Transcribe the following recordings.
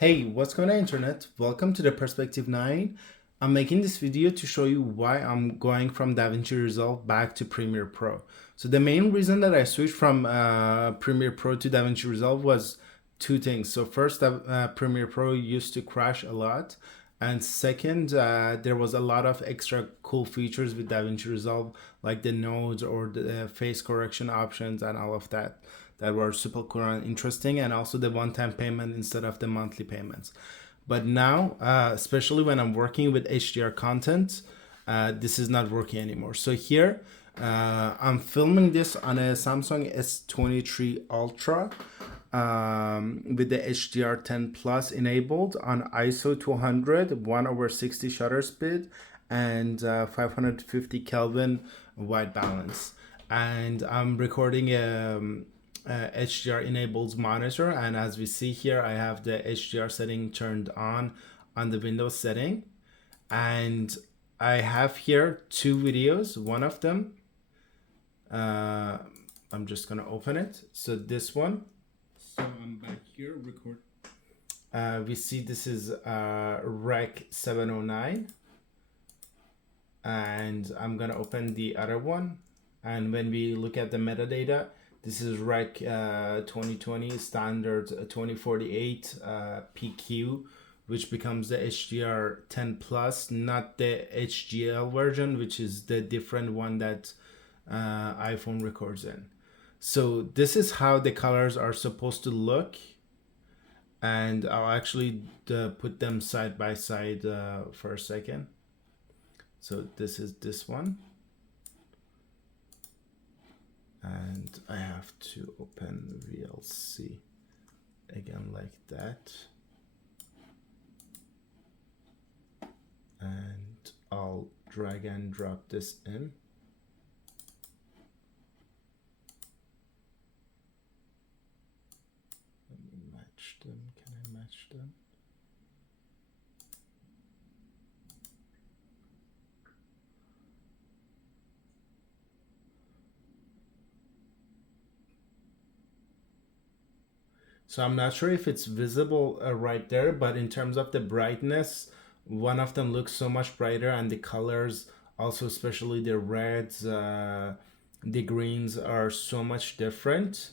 Hey, what's going on internet? Welcome to the Perspective 9. I'm making this video to show you why I'm going from Davinci Resolve back to Premiere Pro. So the main reason that I switched from Premiere Pro to Davinci Resolve was two things. So first, Premiere Pro used to crash a lot. And second, there was a lot of extra cool features with DaVinci Resolve, like the nodes or the face correction options and all of that were super cool and interesting, and also the one-time payment instead of the monthly payments. But now, especially when I'm working with HDR content, this is not working anymore. So here, I'm filming this on a Samsung S23 Ultra with the HDR10 Plus enabled on ISO 200, 1/60 shutter speed, and 550 Kelvin white balance. And I'm recording HDR enabled monitor, and as we see here, I have the HDR setting turned on the Windows setting, and I have here two videos. One of them, I'm just gonna open it. So this one, so I'm back here record. We see this is Rec 709, and I'm gonna open the other one, and when we look at the metadata, this is Rec 2020 standard 2048 PQ, which becomes the HDR 10 Plus, not the HGL version, which is the different one that iPhone records in. So this is how the colors are supposed to look, and I'll actually put them side by side for a second. So this is this one. And I have to open VLC again like that, and I'll drag and drop this in. Let me match them. Can I match them? So I'm not sure if it's visible right there, but in terms of the brightness, one of them looks so much brighter, and the colors also, especially the reds, the greens, are so much different.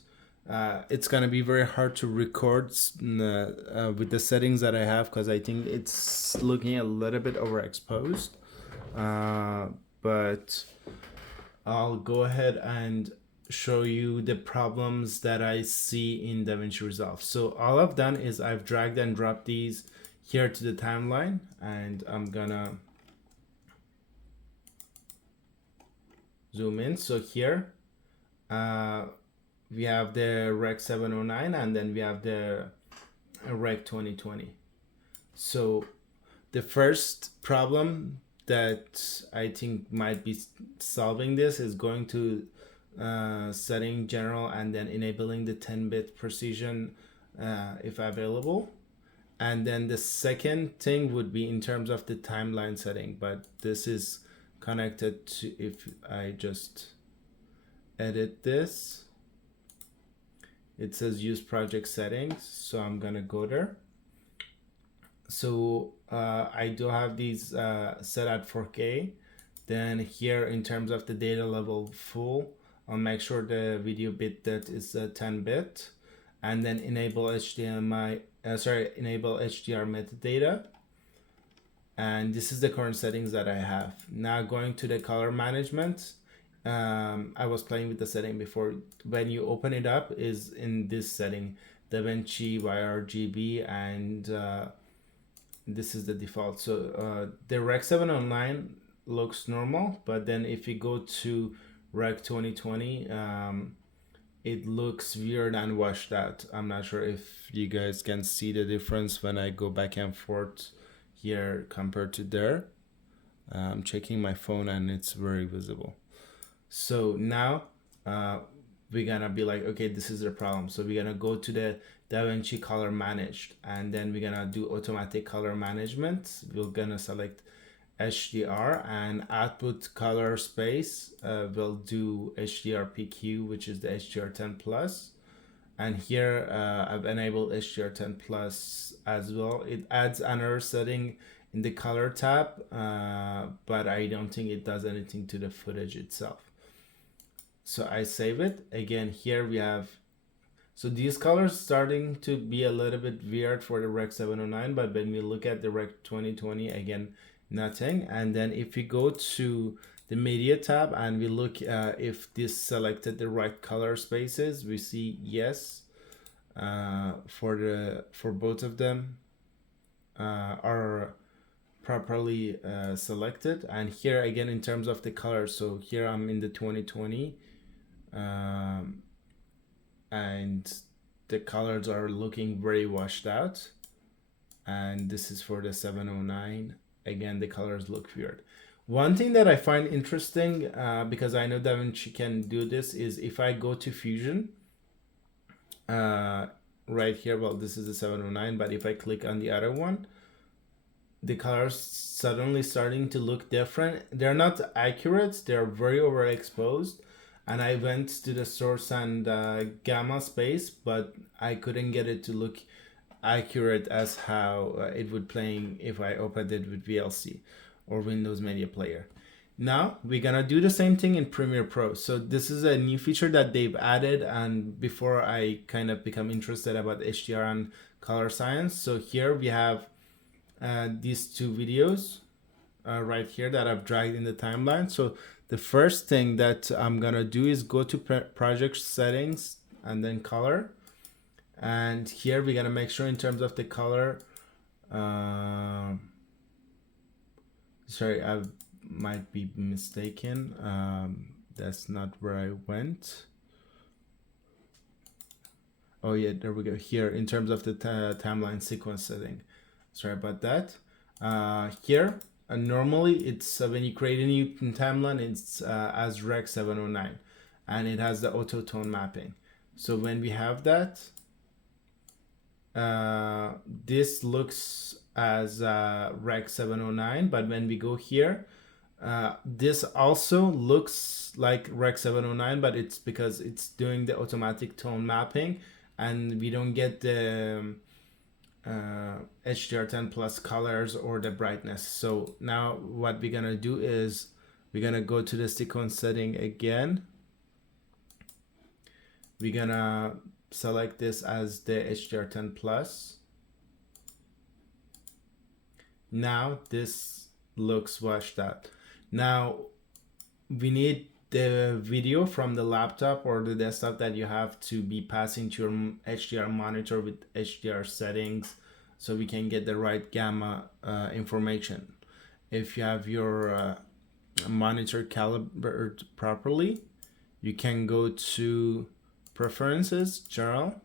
It's gonna be very hard to record with the settings that I have, because I think it's looking a little bit overexposed. But I'll go ahead and show you the problems that I see in DaVinci Resolve. So all I've done is I've dragged and dropped these here to the timeline, and I'm gonna zoom in. So here we have the Rec 709, and then we have the Rec 2020. So the first problem that I think might be solving this is going to setting general and then enabling the 10-bit precision if available. And then the second thing would be in terms of the timeline setting, but this is connected to, if I just edit this, it says use project settings, so I'm gonna go there. So I do have these set at 4K. Then here, in terms of the data level full, I'll make sure the video bit that is 10-bit, and then enable enable HDR metadata. And this is the current settings that I have. Now going to the color management, I was playing with the setting before. When you open it up, is in this setting, Davinci YRGB, and this is the default. So the Rec 709 looks normal, but then if you go to Rec 2020, it looks weird and washed out. I'm not sure if you guys can see the difference when I go back and forth here compared to there. I'm checking my phone and it's very visible. So now we're gonna be like, okay, this is the problem. So we're gonna go to the DaVinci color managed, and then we're gonna do automatic color management. We're gonna select HDR, and output color space will do HDR PQ, which is the HDR 10 Plus. And here I've enabled HDR10 plus as well. It adds another setting in the color tab, but I don't think it does anything to the footage itself. So I save it. Again, here we have, so these colors starting to be a little bit weird for the Rec 709, but when we look at the Rec 2020, again, nothing. And then if we go to the media tab and we look if this selected the right color spaces, we see yes, for both of them are properly selected. And here again, in terms of the colors, so here I'm in the 2020, and the colors are looking very washed out. And this is for the 709. Again, the colors look weird. One thing that I find interesting, because I know Davinci can do this, is if I go to Fusion, right here, well, this is the 709, but if I click on the other one, the colors suddenly starting to look different. They're not accurate, they're very overexposed. And I went to the source and gamma space, but I couldn't get it to look accurate as how it would playing if I opened it with VLC or Windows Media Player. Now we're gonna do the same thing in Premiere Pro. So this is a new feature that they've added, and before I kind of become interested about HDR and color science. So here we have these two videos right here that I've dragged in the timeline. So the first thing that I'm gonna do is go to project settings and then color. And here we're gonna make sure in terms of the color, sorry, I might be mistaken. That's not where I went. Oh yeah, there we go. Here in terms of the timeline sequence setting. Sorry about that. Here, normally it's when you create a new timeline, it's as Rec 709, and it has the auto tone mapping. So when we have that, this looks as Rec 709, but when we go here, this also looks like Rec 709, but it's because it's doing the automatic tone mapping, and we don't get the HDR10 plus colors or the brightness. So now what we're gonna do is we're gonna go to the sequence setting again. We're gonna select this as the HDR10 plus. Now this looks washed out. Now we need the video from the laptop or the desktop that you have to be passing to your HDR monitor with HDR settings, so we can get the right gamma information. If you have your monitor calibrated properly, you can go to Preferences, General,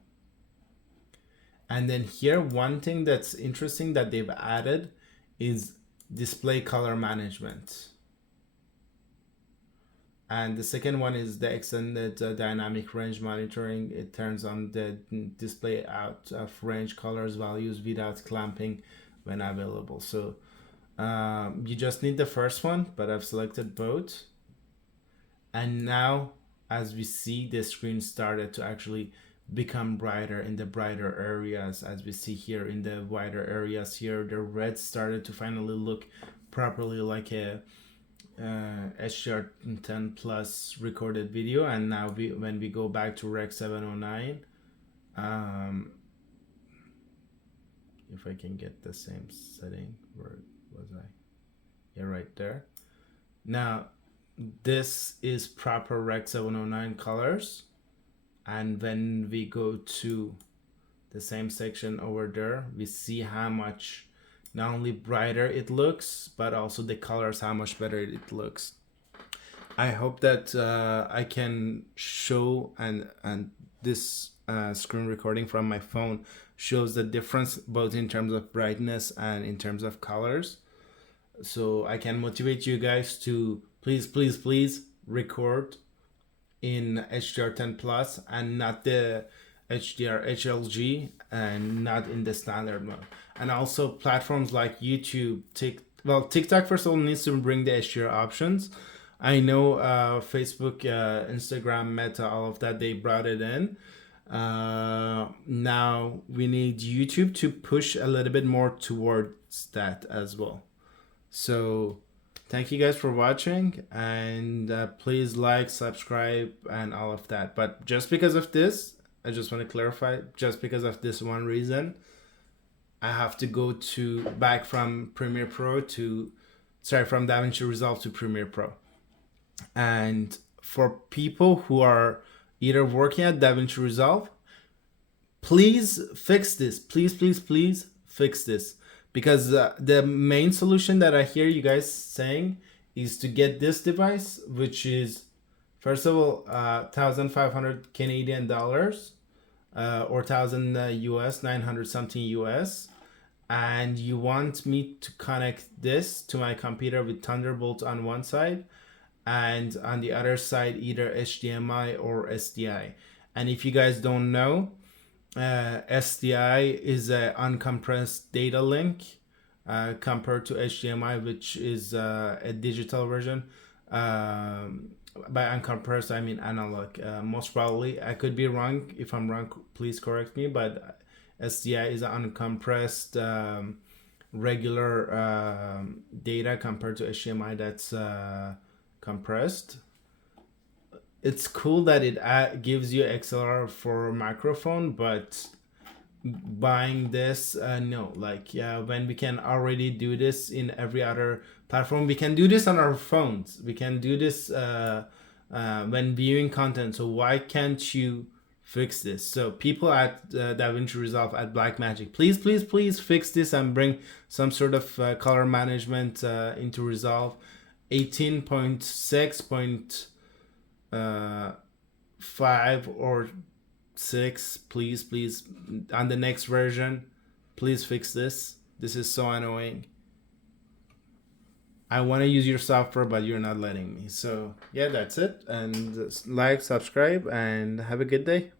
and then here one thing that's interesting that they've added is Display Color Management. And the second one is the extended dynamic range monitoring. It turns on the display out of range colors values without clamping when available. So you just need the first one, but I've selected both. And now, as we see, the screen started to actually become brighter in the brighter areas. As we see here in the wider areas here, the red started to finally look properly like a HDR10 plus recorded video. And now when we go back to Rec 709, if I can get the same setting, where was I? Yeah, right there. Now this is proper Rec 709 colors, and when we go to the same section over there, we see how much not only brighter it looks, but also the colors, how much better it looks. I hope that I can show, and this screen recording from my phone shows the difference both in terms of brightness and in terms of colors. So I can motivate you guys to please record in HDR10 plus and not the HDR HLG, and not in the standard mode. And also platforms like YouTube, TikTok first of all needs to bring the HDR options. I know Facebook, Instagram, Meta, all of that, they brought it in. Now we need YouTube to push a little bit more towards that as well. So thank you guys for watching, and please like, subscribe, and all of that. But just because of this, I just want to clarify, just because of this one reason, I have to go to back from Premiere Pro to, sorry, from Davinci Resolve to Premiere Pro. And for people who are either working at Davinci Resolve, please fix this. Please fix this, because the main solution that I hear you guys saying is to get this device, which is first of all 1,500 Canadian dollars, or 1,000 US, 900 something US, and you want me to connect this to my computer with Thunderbolt on one side, and on the other side either HDMI or SDI. And if you guys don't know, SDI is a uncompressed data link, compared to HDMI, which is a digital version. By uncompressed, I mean analog. Most probably, I could be wrong. If I'm wrong, please correct me. But SDI is an uncompressed regular data compared to HDMI that's compressed. It's cool that it gives you XLR for microphone, but buying this, no, like, yeah, when we can already do this in every other platform. We can do this on our phones, we can do this when viewing content. So why can't you fix this? So people at Davinci Resolve, at Blackmagic, please fix this and bring some sort of color management into Resolve 18.6.5 or 6. Please, on the next version, please fix this. This is so annoying. I want to use your software, but you're not letting me. So yeah, that's it. And like, subscribe, and have a good day.